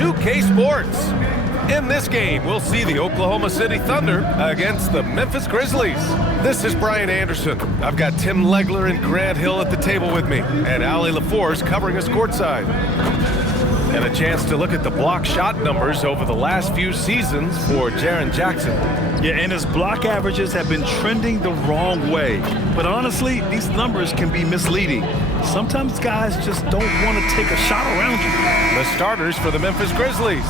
2K Sports. In this game, we'll see the Oklahoma City Thunder against the Memphis Grizzlies. This is Brian Anderson. I've got Tim Legler and Grant Hill at the table with me, and Allie LaForce covering us courtside. And a chance to look at the block shot numbers over the last few seasons for Jaren Jackson. Yeah, and his block averages have been trending the wrong way. But honestly, these numbers can be misleading. Sometimes guys just don't want to take a shot around you. The starters for the Memphis Grizzlies.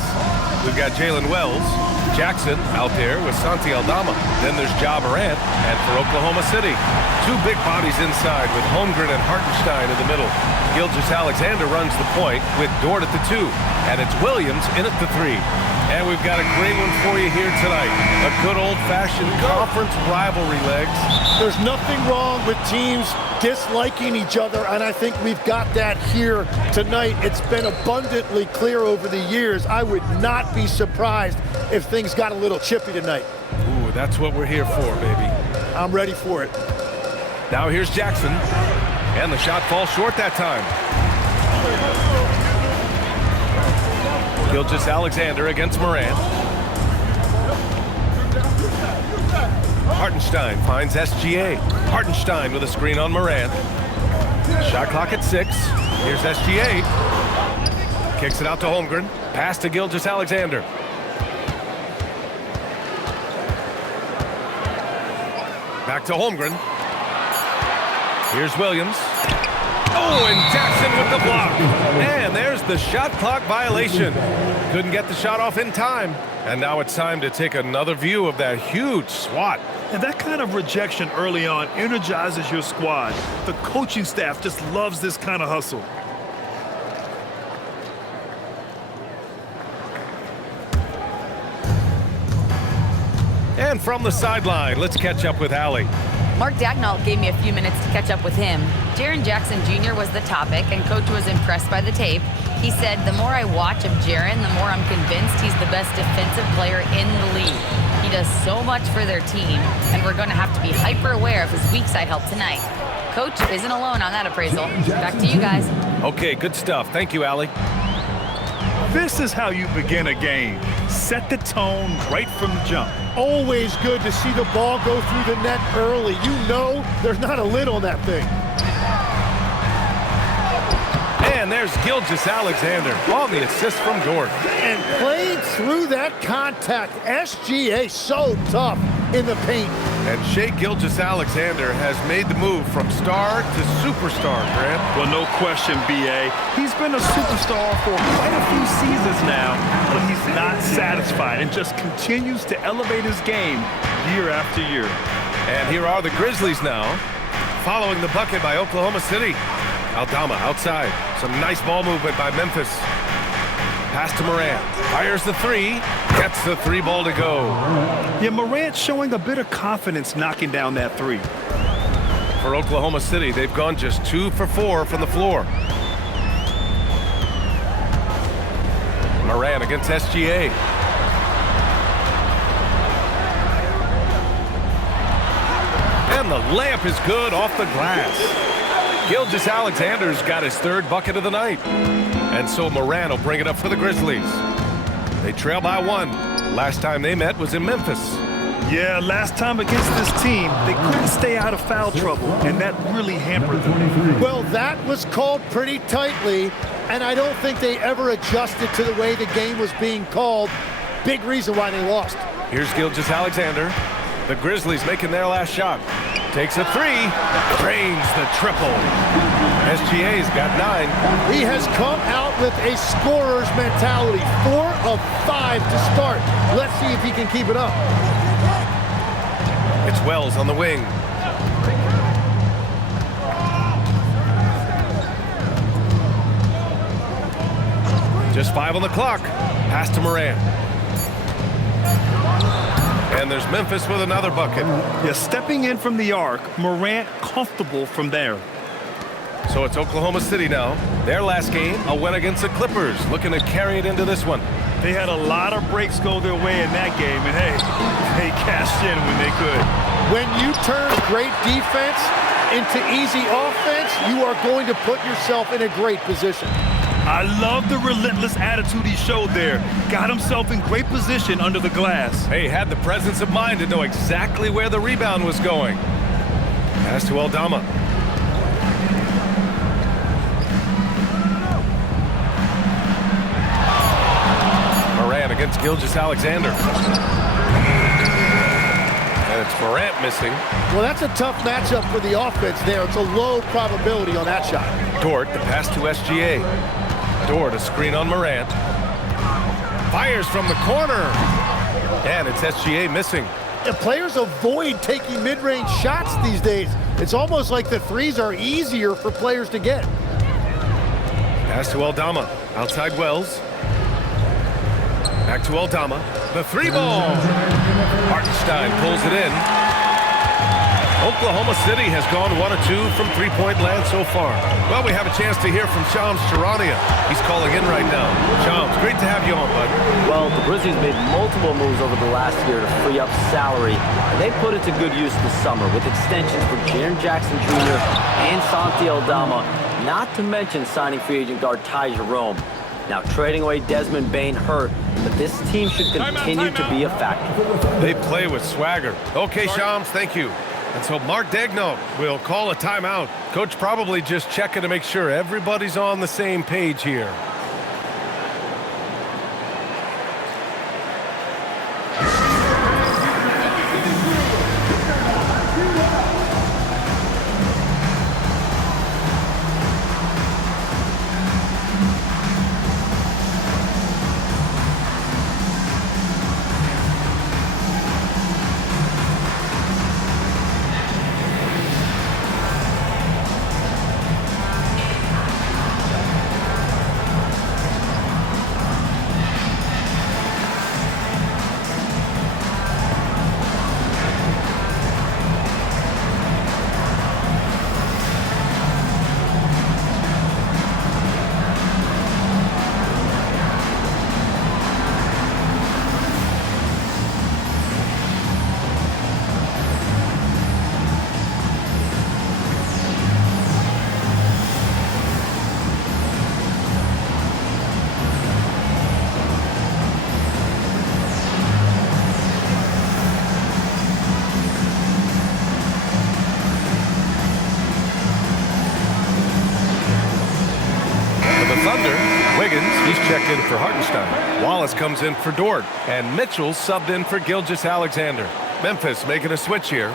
We've got Jalen Wells, Jackson out there with Santi Aldama. Then there's Ja Morant, and for Oklahoma City, two big bodies inside with Holmgren and Hartenstein in the middle. Gilgeous-Alexander runs the point with Dort at the 2, and it's Williams in at the 3. And we've got a great one for you here tonight. A good old-fashioned conference rivalry, legs. There's nothing wrong with teams disliking each other, and I think we've got that here tonight. It's been abundantly clear over the years. I would not be surprised if things got a little chippy tonight. Ooh, that's what we're here for, baby. I'm ready for it. Now here's Jackson, and the shot falls short that time. Gilgeous-Alexander against Morant. Hartenstein finds SGA. Hartenstein with a screen on Morant. Shot clock at 6. Here's SGA. Kicks it out to Holmgren. Pass to Gilgeous-Alexander. Back to Holmgren. Here's Williams. Oh, and Jackson with the block. And there's the shot clock violation. Couldn't get the shot off in time. And now it's time to take another view of that huge swat. And that kind of rejection early on energizes your squad. The coaching staff just loves this kind of hustle. And from the sideline, let's catch up with Allie. Mark Dagnall gave me a few minutes to catch up with him. Jaren Jackson Jr. was the topic, and Coach was impressed by the tape. He said, the more I watch of Jaren, the more I'm convinced he's the best defensive player in the league. He does so much for their team, and we're going to have to be hyper aware of his weak side help tonight. Coach isn't alone on that appraisal. Back to you guys. Okay, good stuff. Thank you, Allie. This is how you begin a game. Set the tone right from the jump. Always good to see the ball go through the net early. You know there's not a lid on that thing. And there's Gilgeous-Alexander on the assist from Dort. And playing through that contact. SGA so tough in the paint. And Shai Gilgeous-Alexander has made the move from star to superstar, Grant. Well, no question, B.A. He's been a superstar for quite a few seasons now, but he's not satisfied and just continues to elevate his game year after year. And here are the Grizzlies now, following the bucket by Oklahoma City. Aldama outside. Some nice ball movement by Memphis. Pass to Morant. Fires the 3. Gets the 3 ball to go. Yeah, Morant showing a bit of confidence knocking down that 3. For Oklahoma City, they've gone just 2 for 4 from the floor. Morant against SGA. And the layup is good off the glass. Gilgeous-Alexander's got his 3rd bucket of the night. And so Morant will bring it up for the Grizzlies. They trail by 1. Last time they met was in Memphis. Yeah, last time against this team, they couldn't stay out of foul trouble, and that really hampered them. Well, that was called pretty tightly, and I don't think they ever adjusted to the way the game was being called. Big reason why they lost. Here's Gilgeous-Alexander. The Grizzlies making their last shot. Takes a 3, drains the triple. SGA's got 9. He has come out with a scorer's mentality. 4 of 5 to start. Let's see if he can keep it up. It's Wells on the wing. Just 5 on the clock. Pass to Morant. And there's Memphis with another bucket. Yeah, stepping in from the arc, Morant comfortable from there. So it's Oklahoma City now. Their last game, a win against the Clippers, looking to carry it into this one. They had a lot of breaks go their way in that game, and hey, they cashed in when they could. When you turn great defense into easy offense, you are going to put yourself in a great position. I love the relentless attitude he showed there. Got himself in great position under the glass. Hey, had the presence of mind to know exactly where the rebound was going. Pass to Aldama. Morant against Gilgeous-Alexander. And it's Morant missing. Well, that's a tough matchup for the offense there. It's a low probability on that shot. Dort, the pass to SGA. Dort, a screen on Morant. Fires from the corner. And it's SGA missing. And players avoid taking mid-range shots these days. It's almost like the threes are easier for players to get. Pass to Aldama. Outside Wells. Back to Aldama. The three ball. Hartenstein pulls it in. Oklahoma City has gone 1 of 2 from three-point land so far. Well, we have a chance to hear from Shams Charania. He's calling in right now. Shams, great to have you on, bud. Well, the Grizzlies made multiple moves over the last year to free up salary, and they put it to good use this summer with extensions for Jaren Jackson Jr. and Santi Aldama, not to mention signing free agent guard Ty Jerome. Now, trading away Desmond Bane hurt, but this team should continue to be a factor. They play with swagger. Okay, Shams, thank you. And so Mark Daigneault will call a timeout. Coach probably just checking to make sure everybody's on the same page here. He's checked in for Hartenstein. Wallace comes in for Dort. And Mitchell subbed in for Gilgeous-Alexander. Memphis making a switch here.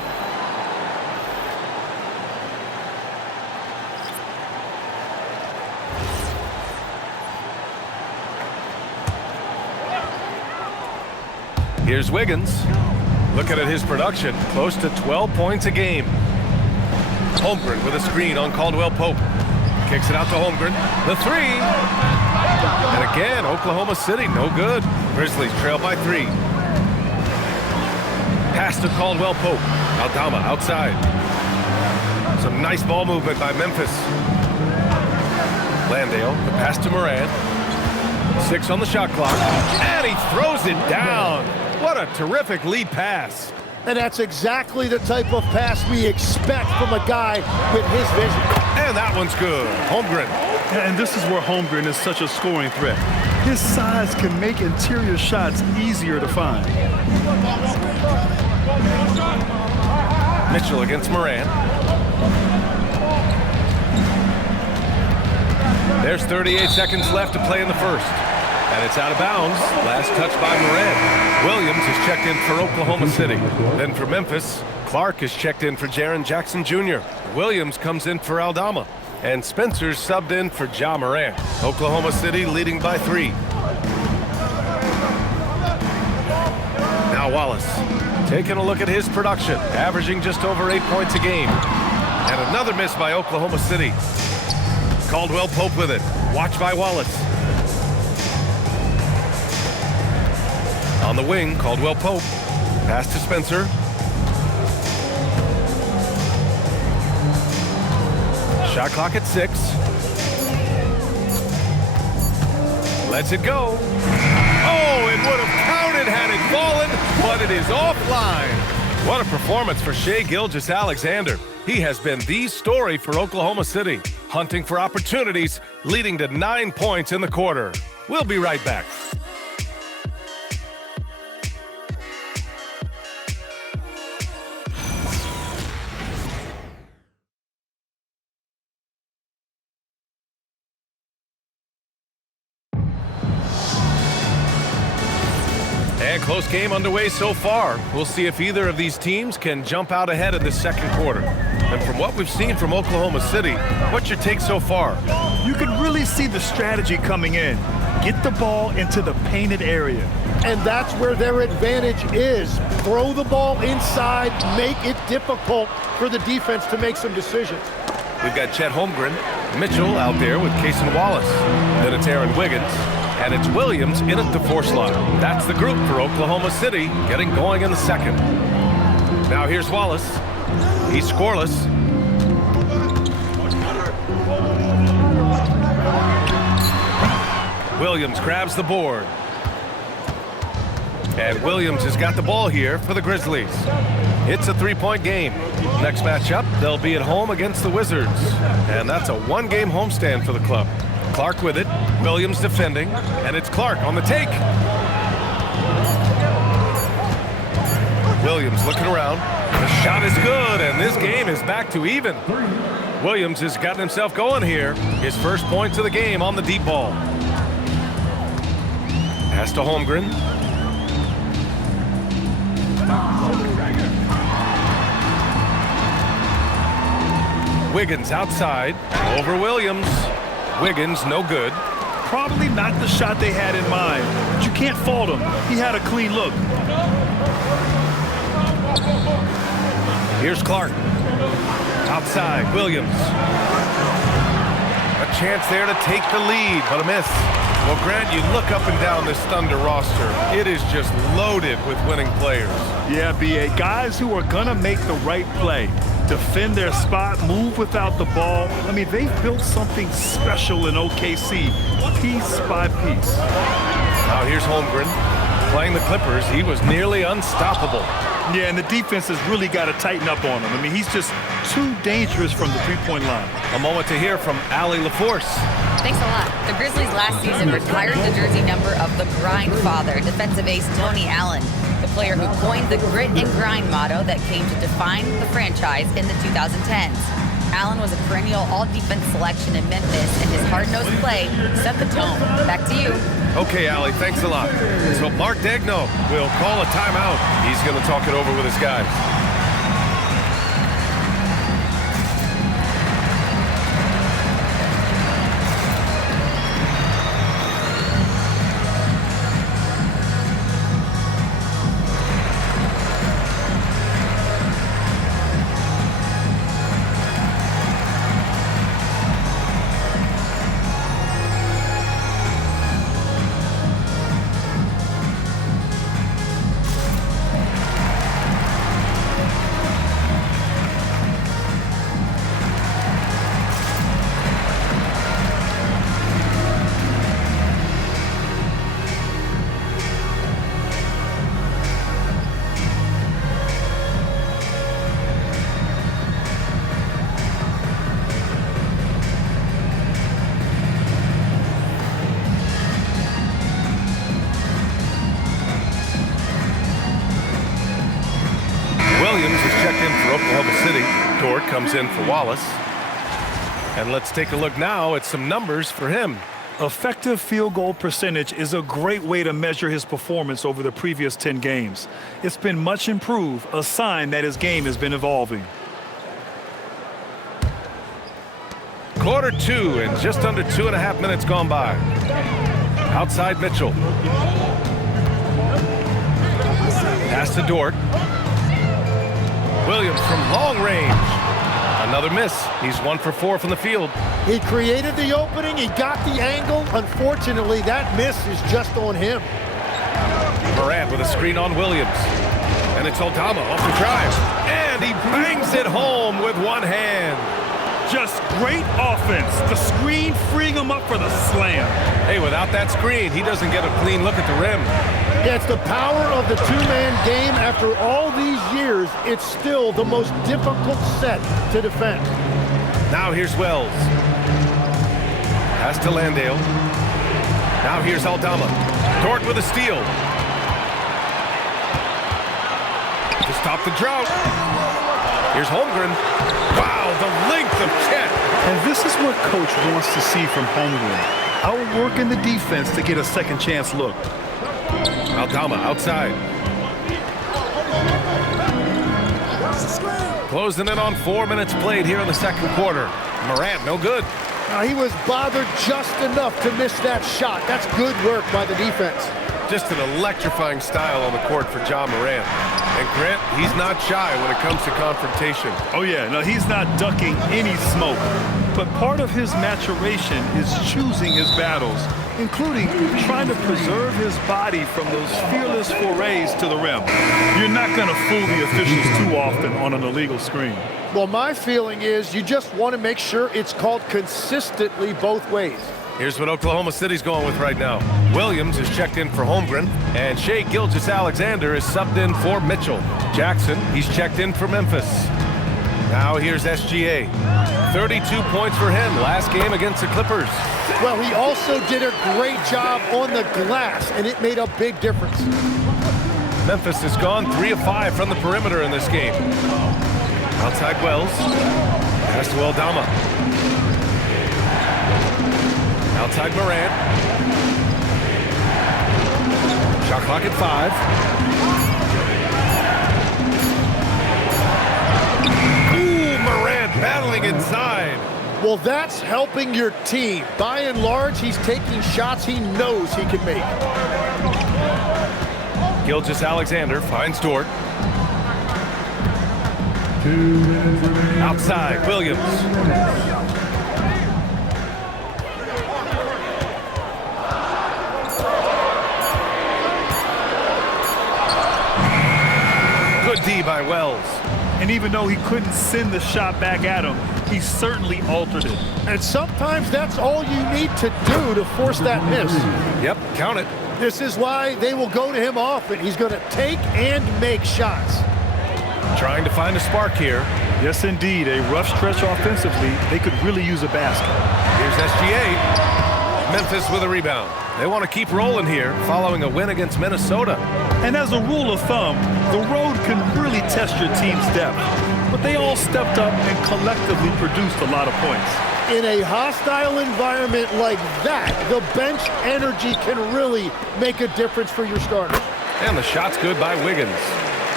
Here's Wiggins. Looking at his production, close to 12 points a game. Holmgren with a screen on Caldwell Pope. Kicks it out to Holmgren. The three. And again, Oklahoma City, no good. Grizzlies trail by 3. Pass to Caldwell Pope. Aldama outside. Some nice ball movement by Memphis. Landale, the pass to Morant. 6 on the shot clock. And he throws it down. What a terrific lead pass. And that's exactly the type of pass we expect from a guy with his vision. And that one's good. Holmgren. And this is where Holmgren is such a scoring threat. His size can make interior shots easier to find. Mitchell against Morant. There's 38 seconds left to play in the first. And it's out of bounds. Last touch by Morant. Williams is checked in for Oklahoma City. Then for Memphis, Clark is checked in for Jaren Jackson Jr. Williams comes in for Aldama. And Spencer's subbed in for Ja Morant. Oklahoma City leading by 3. Now Wallace taking a look at his production, averaging just over 8 points a game. And another miss by Oklahoma City. Caldwell Pope with it. Watch by Wallace. On the wing, Caldwell Pope. Pass to Spencer. Shot clock at 6. Lets it go. Oh, it would have counted had it fallen, but it is offline. What a performance for Shai Gilgeous-Alexander. He has been the story for Oklahoma City. hunting for opportunities, leading to 9 points in the quarter. We'll be right back. And close game underway so far. We'll see if either of these teams can jump out ahead in the second quarter. And from what we've seen from Oklahoma City, what's your take so far? You can really see the strategy coming in. Get the ball into the painted area. And that's where their advantage is. Throw the ball inside, make it difficult for the defense to make some decisions. We've got Chet Holmgren, Mitchell out there with Cason Wallace. Then it's Aaron Wiggins. And it's Williams in at the 4 slot. That's the group for Oklahoma City getting going in the second. Now here's Wallace. He's scoreless. Williams grabs the board. And Williams has got the ball here for the Grizzlies. It's a 3-point game. Next matchup, they'll be at home against the Wizards. And that's a 1-game homestand for the club. Clark with it, Williams defending, and it's Clark on the take. Williams looking around. The shot is good, and this game is back to even. Williams has gotten himself going here. His first points of the game on the deep ball. Pass to Holmgren. Wiggins outside, over Williams. Wiggins, no good. Probably not the shot they had in mind, but you can't fault him. He had a clean look. Here's Clark. Outside, Williams. A chance there to take the lead, but a miss. Well, Grant, you look up and down this Thunder roster. It is just loaded with winning players. Yeah, B.A. Guys who are going to make the right play. Defend their spot, move without the ball. I mean, they've built something special in OKC, piece by piece. Now here's Holmgren. Playing the Clippers, he was nearly unstoppable. Yeah, and the defense has really got to tighten up on him. I mean, he's just too dangerous from the three-point line. A moment to hear from Allie LaForce. Thanks a lot. The Grizzlies last season retired the jersey number of the grind father, defensive ace Tony Allen, the player who coined the grit and grind motto that came to define the franchise in the 2010s. Allen was a perennial all-defense selection in Memphis, and his hard-nosed play set the tone. Back to you. Okay, Allie, thanks a lot. So Mark Daigneault will call a timeout. He's going to talk it over with his guys. Williams is checked in for Oklahoma City. Dort comes in for Wallace. And let's take a look now at some numbers for him. Effective field goal percentage is a great way to measure his performance over the previous 10 games. It's been much improved, a sign that his game has been evolving. Quarter 2 and just under 2.5 minutes gone by. Outside Mitchell. Pass to Dort. Williams from long range. Another miss. He's 1 for 4 from the field. He created the opening. He got the angle. Unfortunately, that miss is just on him. Morant with a screen on Williams. And it's Aldama off the drive. And he bangs it home with one hand. Just great offense. The screen freeing him up for the slam. Hey, without that screen, he doesn't get a clean look at the rim. Yeah, it's the power of the two-man game. After all these years, it's still the most difficult set to defend. Now here's Wells. Pass to Landale. Now here's Aldama. Dort with a steal. To stop the drought. Here's Holmgren. Wow, the length of Chet. And this is what coach wants to see from Holmgren. Outworking the defense to get a second chance look. Aldama outside. Closing in on 4 minutes played here in the second quarter. Morant, no good. He was bothered just enough to miss that shot. That's good work by the defense. Just an electrifying style on the court for Ja Morant. And Grant, he's not shy when it comes to confrontation. Oh yeah, no, he's not ducking any smoke. But part of his maturation is choosing his battles, including trying to preserve his body from those fearless forays to the rim. You're not going to fool the officials too often on an illegal screen. Well, my feeling is you just want to make sure it's called consistently both ways. Here's what Oklahoma City's going with right now. Williams is checked in for Holmgren, and Shai Gilgeous-Alexander is subbed in for Mitchell. Jackson, he's checked in for Memphis. Now here's SGA. 32 points for him last game against the Clippers. Well, he also did a great job on the glass, and it made a big difference. Memphis has gone 3 of 5 from the perimeter in this game. Outside Wells. Pass to Aldama. Outside Morant. Shot clock at 5. Ooh, Morant battling inside. Well, that's helping your team. By and large, he's taking shots he knows he can make. Gilgeous-Alexander finds Dort. Outside, Williams. Good D by Wells. And even though he couldn't send the shot back at him, he certainly altered it. And sometimes that's all you need to do to force that miss. Yep, count it. This is why they will go to him often. He's going to take and make shots. Trying to find a spark here. Yes, indeed. A rough stretch offensively. They could really use a basket. Here's SGA. Memphis with a rebound. They want to keep rolling here following a win against Minnesota. And as a rule of thumb, the road can really test your team's depth. But they all stepped up and collectively produced a lot of points. In a hostile environment like that, the bench energy can really make a difference for your starters. And the shot's good by Wiggins.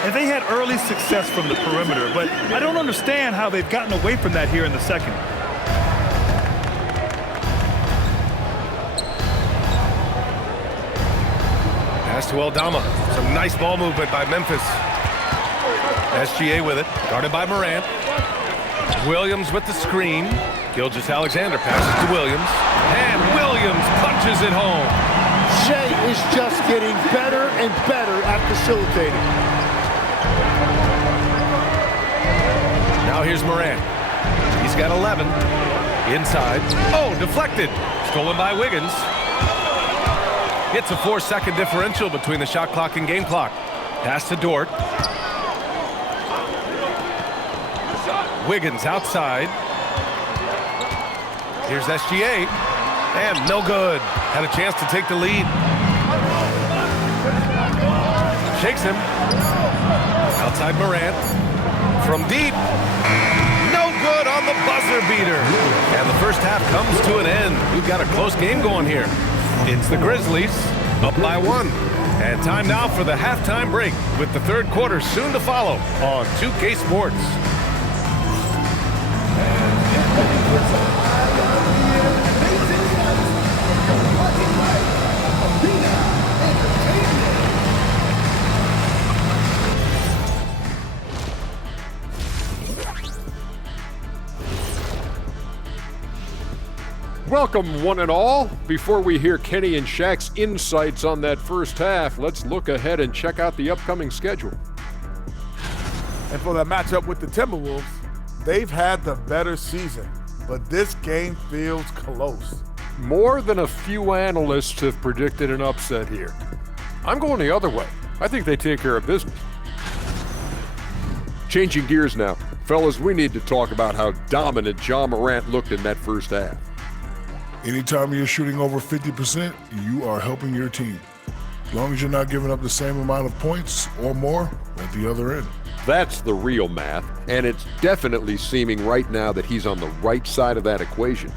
And they had early success from the perimeter, but I don't understand how they've gotten away from that here in the second. Pass to Aldama. Some nice ball movement by Memphis. SGA with it, guarded by Morant. Williams with the screen. Gilgeous-Alexander passes to Williams. And Williams punches it home. Shai is just getting better and better at facilitating. Now here's Morant. He's got 11. Inside. Oh, deflected. Stolen by Wiggins. It's a 4-second differential between the shot clock and game clock. Pass to Dort. Wiggins outside. Here's SGA. And no good. Had a chance to take the lead. Shakes him. Outside Morant. From deep. No good on the buzzer beater. And the first half comes to an end. We've got a close game going here. It's the Grizzlies up by 1. And time now for the halftime break with the third quarter soon to follow on 2K Sports. Welcome, one and all. Before we hear Kenny and Shaq's insights on that first half, let's look ahead and check out the upcoming schedule. And for that matchup with the Timberwolves, they've had the better season, but this game feels close. More than a few analysts have predicted an upset here. I'm going the other way. I think they take care of business. Changing gears now. Fellas, we need to talk about how dominant Ja Morant looked in that first half. Anytime you're shooting over 50%, you are helping your team. As long as you're not giving up the same amount of points or more at the other end. That's the real math, and it's definitely seeming right now that he's on the right side of that equation.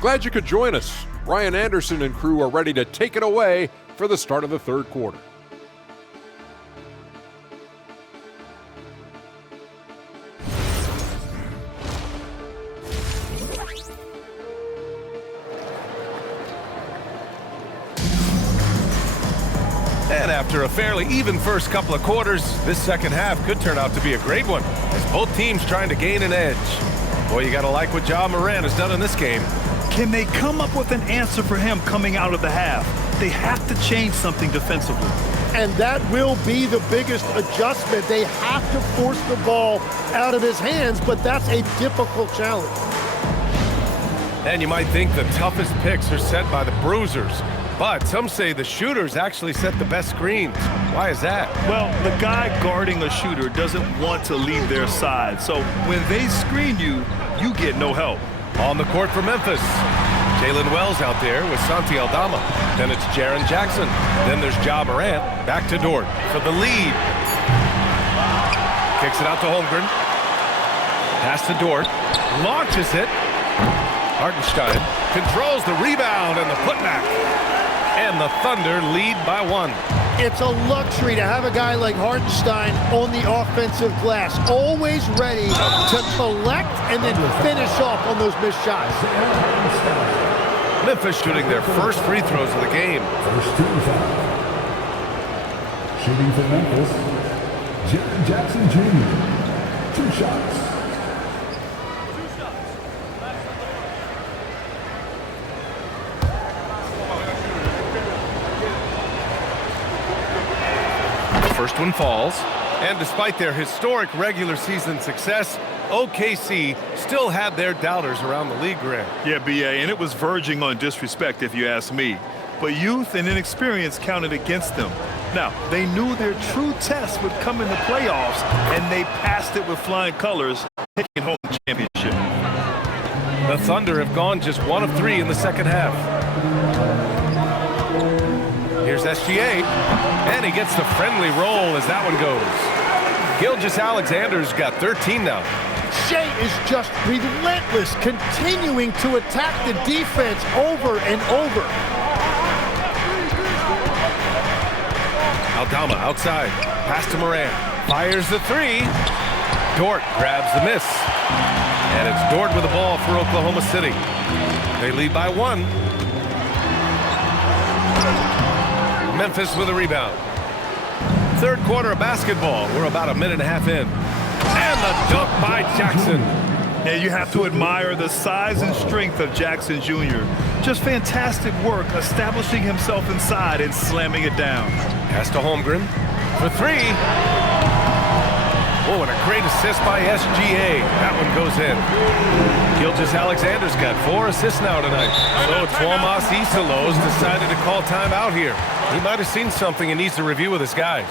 Glad you could join us. Ryan Anderson and crew are ready to take it away for the start of the third quarter. And after a fairly even first couple of quarters, this second half could turn out to be a great one, as both teams trying to gain an edge. Boy, you gotta like what Ja Morant has done in this game. Can they come up with an answer for him coming out of the half? They have to change something defensively. And that will be the biggest adjustment. They have to force the ball out of his hands, but that's a difficult challenge. And you might think the toughest picks are set by the bruisers, but some say the shooters actually set the best screens. Why is that? Well, the guy guarding a shooter doesn't want to leave their side, so when they screen you, you get no help. On the court for Memphis, Jalen Wells out there with Santi Aldama. Then it's Jaren Jackson. Then there's Ja Morant. Back to Dort for the lead. Kicks it out to Holmgren. Pass to Dort. Launches it. Hartenstein controls the rebound and the putback. And the Thunder lead by 1. It's a luxury to have a guy like Hartenstein on the offensive glass, always ready to collect and then finish off on those missed shots. Memphis shooting their first free throws of the game. First team foul. Shooting for Memphis, Jaren Jackson Jr. 2 shots. First one falls, and despite their historic regular season success, OKC still had their doubters around the league, Grant. Yeah, BA, and it was verging on disrespect if you ask me. But youth and inexperience counted against them. Now, they knew their true test would come in the playoffs, and they passed it with flying colors, taking home the championship. The Thunder have gone just 1 of 3 in the second half. Here's SGA, and he gets the friendly roll as that one goes. Gilgeous-Alexander's got 13 now. Shai is just relentless, continuing to attack the defense over and over. Aldama outside, pass to Morant, fires the 3. Dort grabs the miss. And it's Dort with the ball for Oklahoma City. They lead by 1. Memphis with a rebound. Third quarter of basketball. We're about a minute and a half in. And the dunk by Jackson. Yeah, you have to admire the size and strength of Jackson Jr. Just fantastic work establishing himself inside and slamming it down. Pass to Holmgren for 3. Oh, and a great assist by SGA. That one goes in. Gilgeous-Alexander's got 4 assists now tonight. So Tuomas Isalos decided to call timeout here. He might have seen something and needs to review with his guys.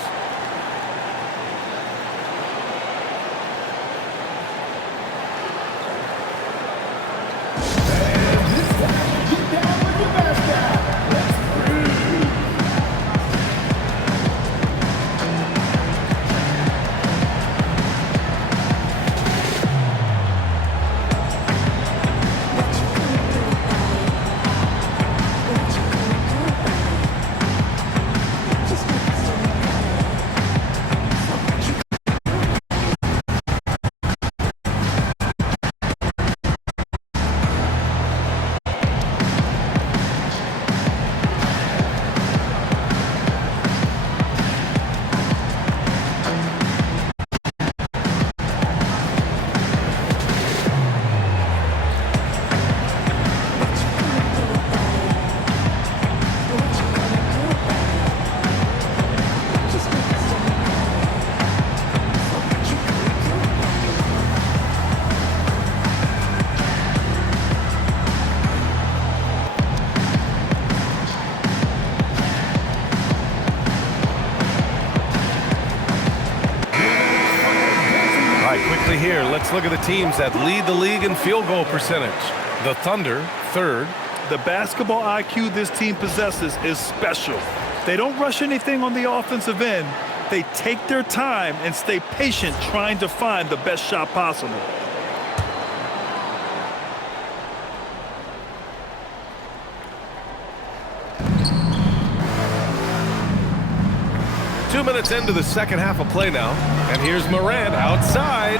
here. Let's look at the teams that lead the league in field goal percentage. The Thunder, third. The basketball IQ this team possesses is special. They don't rush anything on the offensive end. They take their time and stay patient trying to find the best shot possible. Two minutes into the second half of play now. And here's Morant outside.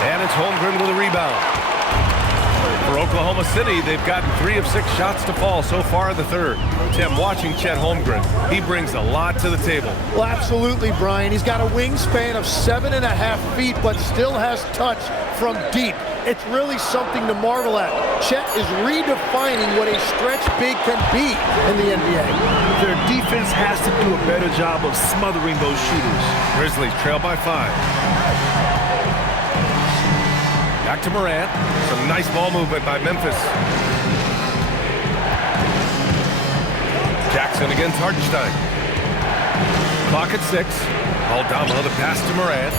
And it's Holmgren with a rebound. For Oklahoma City, they've gotten 3 of 6 shots to fall so far in the third. Tim, watching Chet Holmgren, he brings a lot to the table. Well, absolutely, Brian. He's got a wingspan of 7.5 feet, but still has touch from deep. It's really something to marvel at. Chet is redefining what a stretch big can be in the NBA. Their defense has to do a better job of smothering those shooters. Grizzlies trail by 5. Back to Morant. Some nice ball movement by Memphis. Jackson against Hartenstein. Clock at 6. Aldama, the pass to Morant.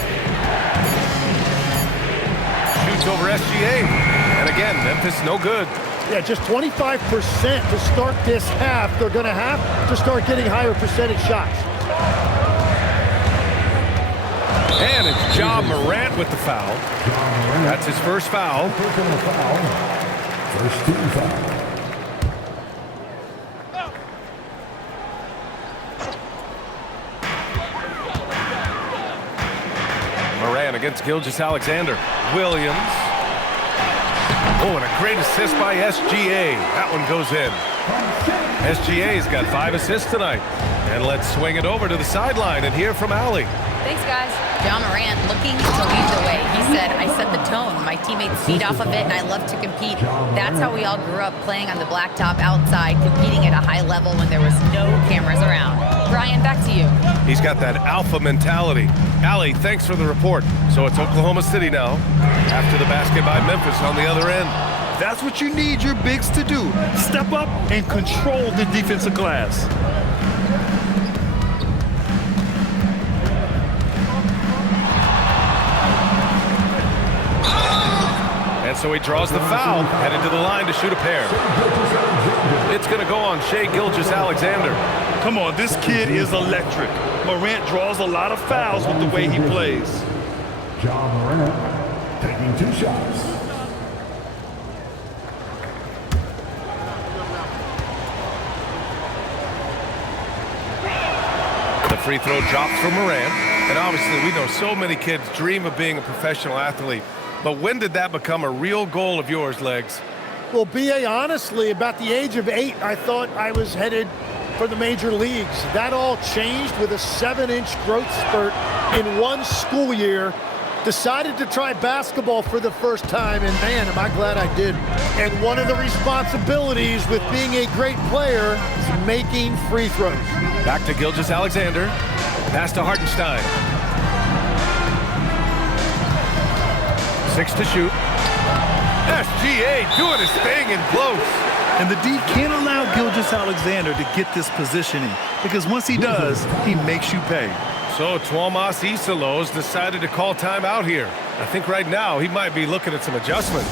Shoots over SGA. And again, Memphis no good. Yeah, just 25% to start this half. They're going to have to start getting higher percentage shots. And it's Ja Morant with the foul. That's his first foul. Personal foul. First team foul. Morant against Gilgeous-Alexander. Williams. Oh, and a great assist by SGA. That one goes in. SGA's got 5 assists tonight. And let's swing it over to the sideline and hear from Allie. Thanks, guys. Ja Morant looking to lead the way. He said, I set the tone. My teammates feed off of it, and I love to compete. That's how we all grew up, playing on the blacktop outside, competing at a high level when there was no cameras around. Brian, back to you. He's got that alpha mentality. Allie, thanks for the report. So it's Oklahoma City now, after the basket by Memphis on the other end. That's what you need your bigs to do. Step up and control the defensive glass. And so he draws the foul, headed to the line to shoot a pair. It's going to go on Shai Gilgeous-Alexander. Come on, this kid is electric. Morant draws a lot of fouls with the way he plays. Ja Morant taking 2 shots. The free throw drops for Morant. And obviously, we know so many kids dream of being a professional athlete. But when did that become a real goal of yours, Legs? Well, B.A., honestly, about the age of 8, I thought I was headed for the major leagues. That all changed with a 7-inch growth spurt in one school year. Decided to try basketball for the first time, and man, am I glad I did. And one of the responsibilities with being a great player is making free throws. Back to Gilgeous-Alexander. Pass to Hartenstein. 6 to shoot. SGA doing his thing in close. And the D can't allow Gilgeous-Alexander to get this positioning, because once he does, he makes you pay. So Tuomas Isalos decided to call timeout here. I think right now he might be looking at some adjustments.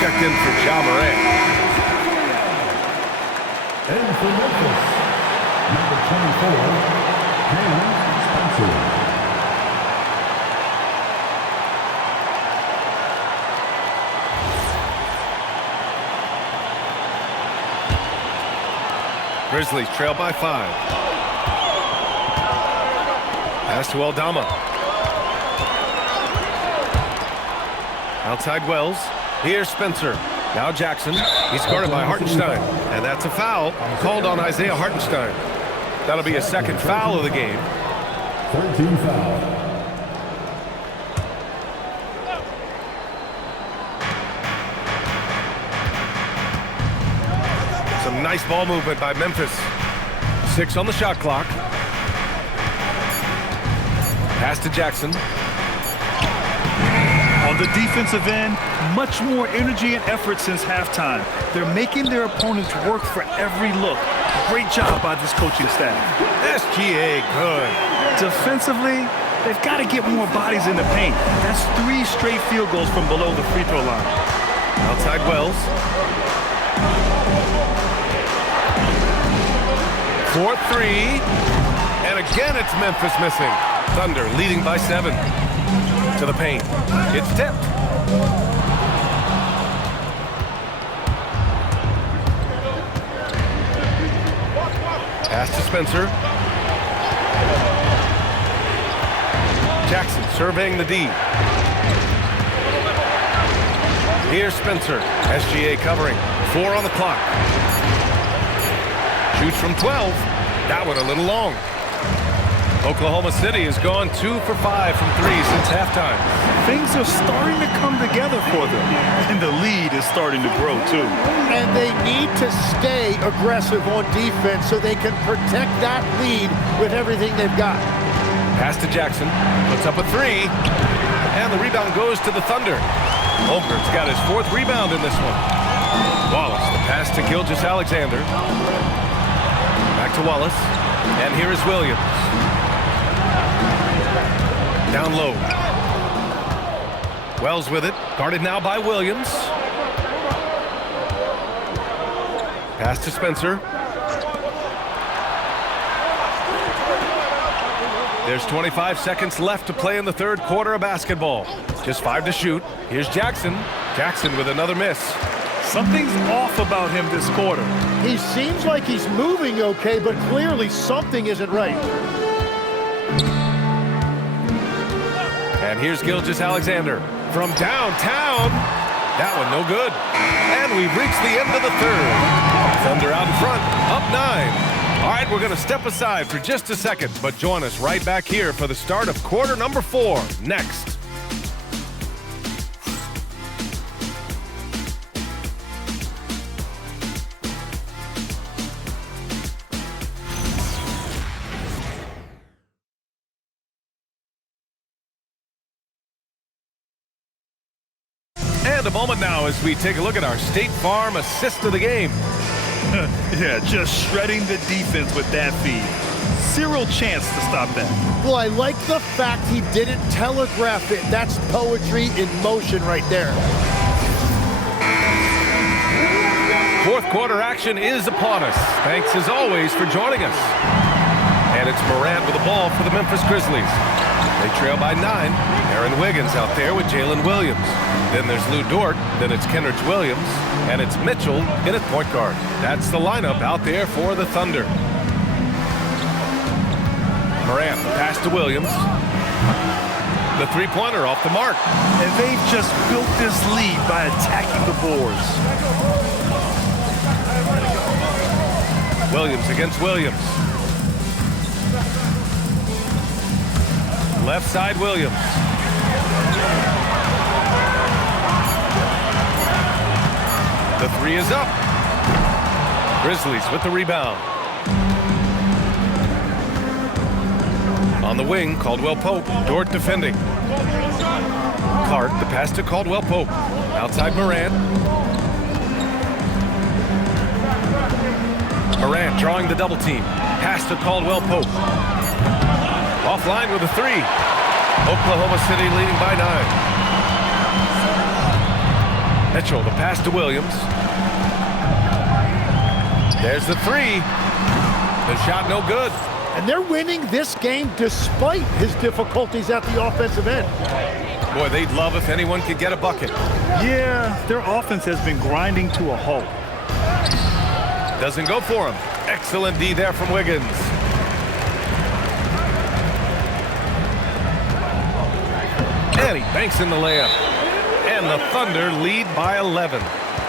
Checked in for Ja Morant. And for Memphis, number 24, Cam Spencer. Grizzlies trail by 5. Pass to Aldama. Outside Wells. Here's Spencer. Now Jackson. He's guarded by Hartenstein. And that's a foul called on Isaiah Hartenstein. That'll be a second foul of the game. 13 foul. Some nice ball movement by Memphis. 6 on the shot clock. Pass to Jackson. On the defensive end, much more energy and effort since halftime. They're making their opponents work for every look. Great job by this coaching staff. SGA, good. Defensively, they've got to get more bodies in the paint. That's 3 straight field goals from below the free throw line. Outside Wells. 4-3. And again, it's Memphis missing. Thunder leading by 7. To the paint. It's tipped. Pass to Spencer. Jackson surveying the D. Here's Spencer. SGA covering. 4 on the clock. Shoots from 12. That one a little long. Oklahoma City has gone 2 for 5 from 3 since halftime. Things are starting to come together for them, and the lead is starting to grow too. And they need to stay aggressive on defense so they can protect that lead with everything they've got. Pass to Jackson. Puts up a 3. And the rebound goes to the Thunder. Holmgren's got his 4th rebound in this one. Wallace, the pass to Gilgeous-Alexander. Back to Wallace. And here is Williams. Down low. Wells with it. Guarded now by Williams. Pass to Spencer. There's 25 seconds left to play in the 3rd quarter of basketball. Just 5 to shoot. Here's Jackson. Jackson with another miss. Something's off about him this quarter. He seems like he's moving okay, but clearly something isn't right. And here's Gilgeous-Alexander from downtown. That one no good. And we've reached the end of the 3rd. Thunder out in front, up 9. All right, we're going to step aside for just a second, but join us right back here for the start of quarter number 4 next. And a moment now as we take a look at our State Farm assist of the game. Yeah, just shredding the defense with that feed. Zero chance to stop that. Well, I like the fact he didn't telegraph it. That's poetry in motion right there. 4th quarter action is upon us. Thanks as always for joining us. And it's Morant with the ball for the Memphis Grizzlies. They trail by 9. Aaron Wiggins out there with Jalen Williams. Then there's Lou Dort. Then it's Kenrich Williams. And it's Mitchell in at point guard. That's the lineup out there for the Thunder. Morant, the pass to Williams. The 3-pointer off the mark. And they've just built this lead by attacking the boards. Williams against Williams. Left side Williams. The 3 is up. Grizzlies with the rebound. On the wing, Caldwell Pope. Dort defending. Clark, the pass to Caldwell Pope. Outside Morant. Morant drawing the double team. Pass to Caldwell Pope. Offline with a 3. Oklahoma City leading by 9. Mitchell, the pass to Williams. There's the three. The shot no good. And they're winning this game despite his difficulties at the offensive end. Boy, they'd love if anyone could get a bucket. Yeah, their offense has been grinding to a halt. Doesn't go for him. Excellent D there from Wiggins. And he banks in the layup. And the Thunder lead by 11.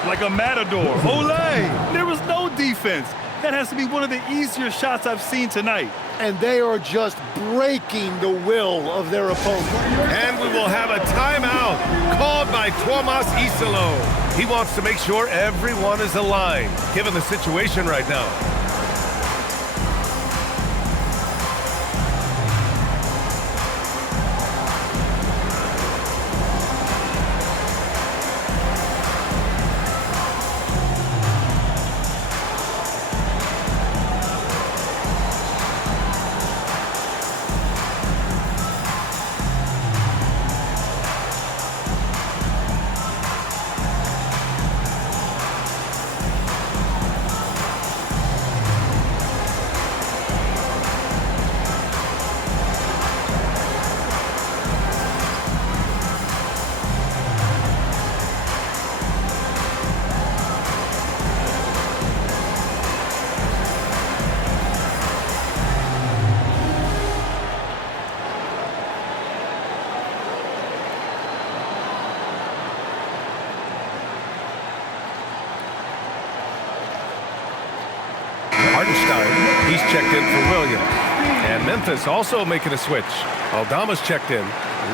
Like a matador. Olé! There was no defense. That has to be one of the easier shots I've seen tonight. And they are just breaking the will of their opponent. And we will have a timeout called by Tomas Isalo. He wants to make sure everyone is aligned, given the situation right now. He's checked in for Williams. And Memphis also making a switch. Aldama's checked in.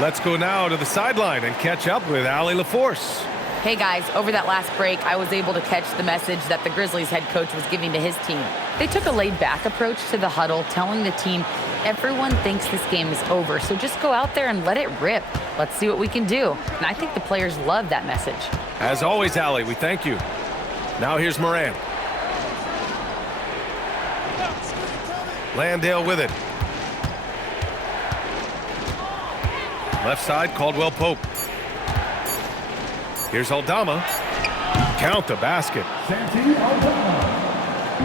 Let's go now to the sideline and catch up with Allie LaForce. Hey guys, over that last break, I was able to catch the message that the Grizzlies head coach was giving to his team. They took a laid-back approach to the huddle, telling the team, everyone thinks this game is over, so just go out there and let it rip. Let's see what we can do. And I think the players love that message. As always, Allie, we thank you. Now here's Morant. Landale with it. Left side, Caldwell Pope. Here's Aldama. Count the basket.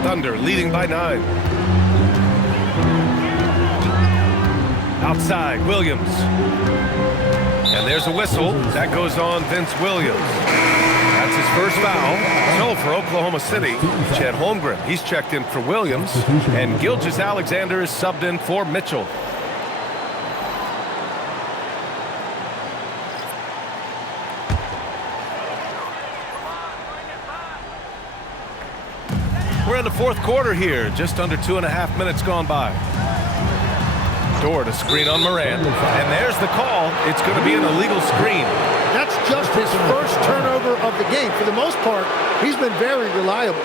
Thunder leading by 9. Outside, Williams. And there's a whistle. That goes on Vince Williams. That's his first foul. So for Oklahoma City, Chet Holmgren, he's checked in for Williams. And Gilgeous-Alexander is subbed in for Mitchell. We're in the fourth quarter here, just under 2.5 minutes gone by. Dort to screen on Morant, and there's the call. It's going to be an illegal screen. That's just his first turnover of the game. For the most part, he's been very reliable.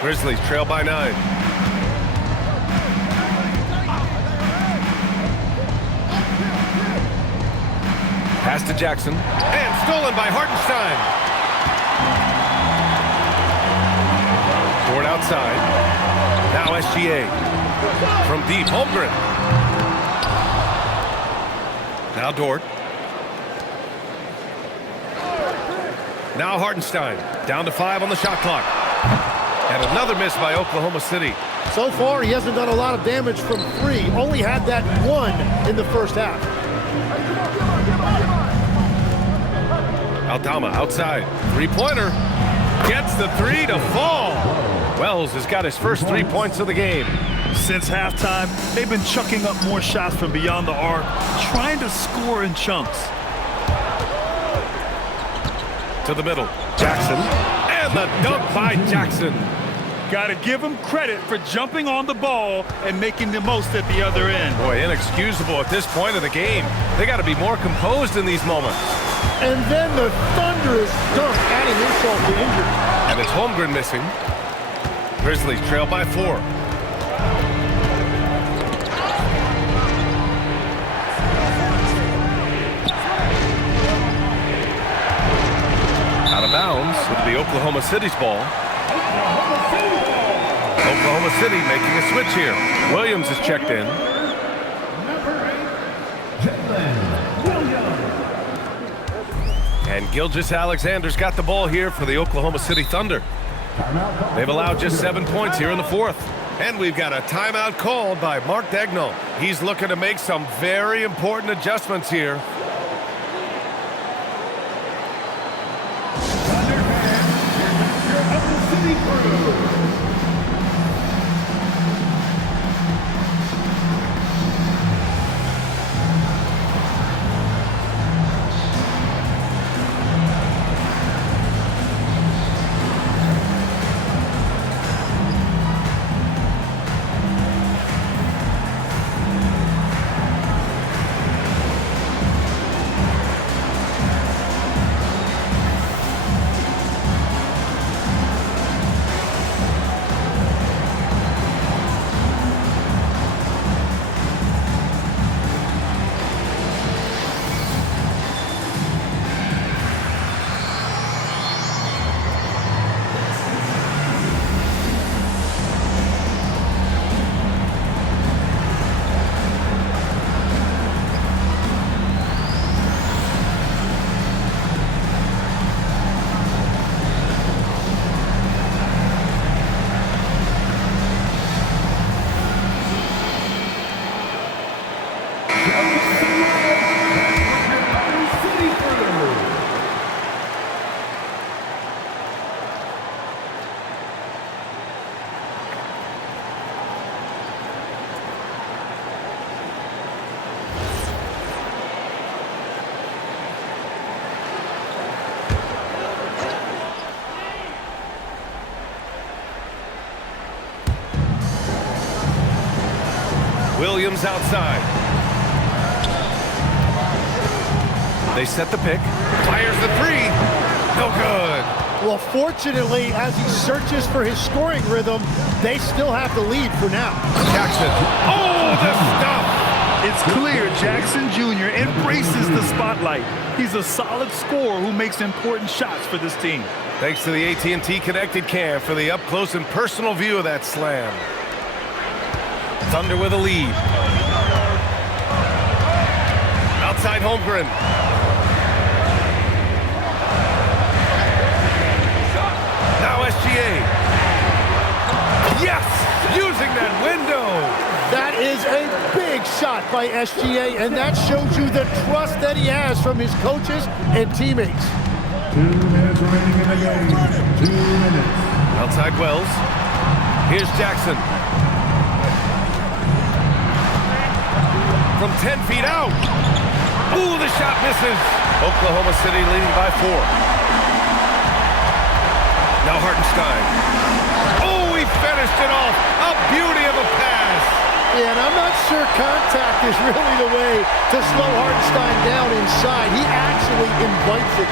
Grizzlies trail by 9. Pass to Jackson, and stolen by Hartenstein. Dort outside. Now SGA. From deep, Holmgren. Now Dort. Now Hartenstein. Down to 5 on the shot clock. And another miss by Oklahoma City. So far, he hasn't done a lot of damage from 3. Only had that 1 in the first half. Aldama outside. Three-pointer. Gets the 3 to fall. Wells has got his first 3 points of the game. Since halftime, they've been chucking up more shots from beyond the arc, trying to score in chunks. To the middle. Jackson. And the dunk by Jackson. Got to give him credit for jumping on the ball and making the most at the other end. Boy, inexcusable at this point of the game. They got to be more composed in these moments. And then the thunderous dunk, adding insult to injury. And it's Holmgren missing. Grizzlies trail by 4. Out of bounds. It'll be Oklahoma City's ball. Oklahoma City making a switch here. Williams is checked in. And And Gilgeous-Alexander's got the ball here for the Oklahoma City Thunder. They've allowed just 7 points here in the fourth. And we've got a timeout called by Mark Daigneault. He's looking to make some very important adjustments here. Williams outside. They set the pick. Fires the three. No good. Well, fortunately, as he searches for his scoring rhythm, they still have the lead for now. Jackson. Oh, the stuff. It's clear Jackson Jr. embraces the spotlight. He's a solid scorer who makes important shots for this team. Thanks to the AT&T Connected Cam for the up-close and personal view of that slam. Thunder with a lead. Outside Holmgren. Now SGA. Yes! Using that window. That is a big shot by SGA, and that shows you the trust that he has from his coaches and teammates. 2 minutes remaining in the game. 2 minutes. Outside Wells. Here's Jackson. From 10 feet out. Ooh, the shot misses. Oklahoma City leading by 4. Now Hartenstein. Oh, he finished it off. A beauty of a pass. Yeah, and I'm not sure contact is really the way to slow Hartenstein down inside. He actually invites it.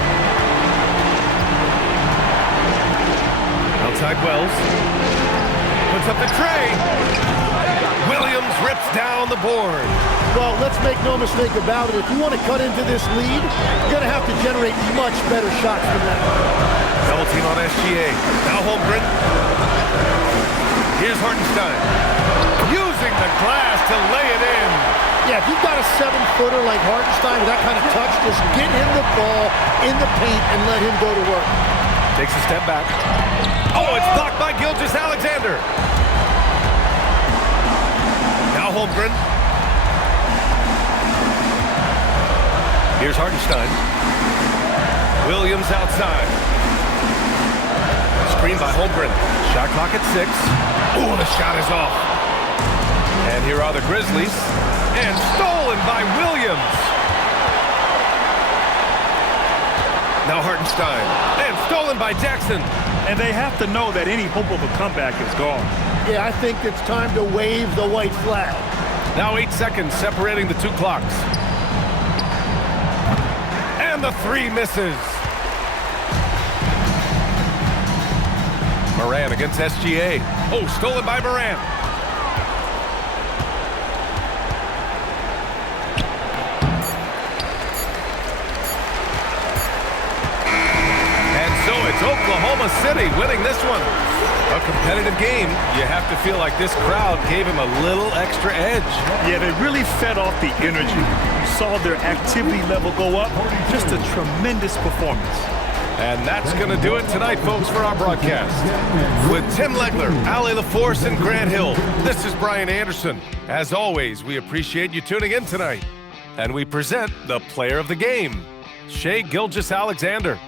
Outside Wells. Puts up the tray. Williams rips down the board. Well, let's make no mistake about it. If you want to cut into this lead, you're going to have to generate much better shots than that. Double team on SGA. Now Holmgren. Here's Hartenstein. Using the glass to lay it in. Yeah, if you've got a 7-footer like Hartenstein with that kind of touch, just get him the ball in the paint and let him go to work. Takes a step back. Oh, it's blocked by Gilgeous-Alexander. Now Holmgren. Here's Hartenstein. Williams outside. Screen by Holmgren. Shot clock at 6. Oh, the shot is off. And here are the Grizzlies. And stolen by Williams. Now Hartenstein. And stolen by Jackson. And they have to know that any hope of a comeback is gone. Yeah, I think it's time to wave the white flag. Now 8 seconds separating the two clocks. And the three misses. Morant against SGA. Oh, stolen by Morant. And so it's Oklahoma City winning this one. A competitive game, you have to feel like this crowd gave him a little extra edge. Yeah, they really fed off the energy. Saw their activity level go up. Just a tremendous performance. And that's going to do it tonight, folks, for our broadcast. With Tim Legler, Ali LaForce, and Grant Hill, this is Brian Anderson. As always, we appreciate you tuning in tonight. And we present the player of the game, Shai Gilgeous-Alexander.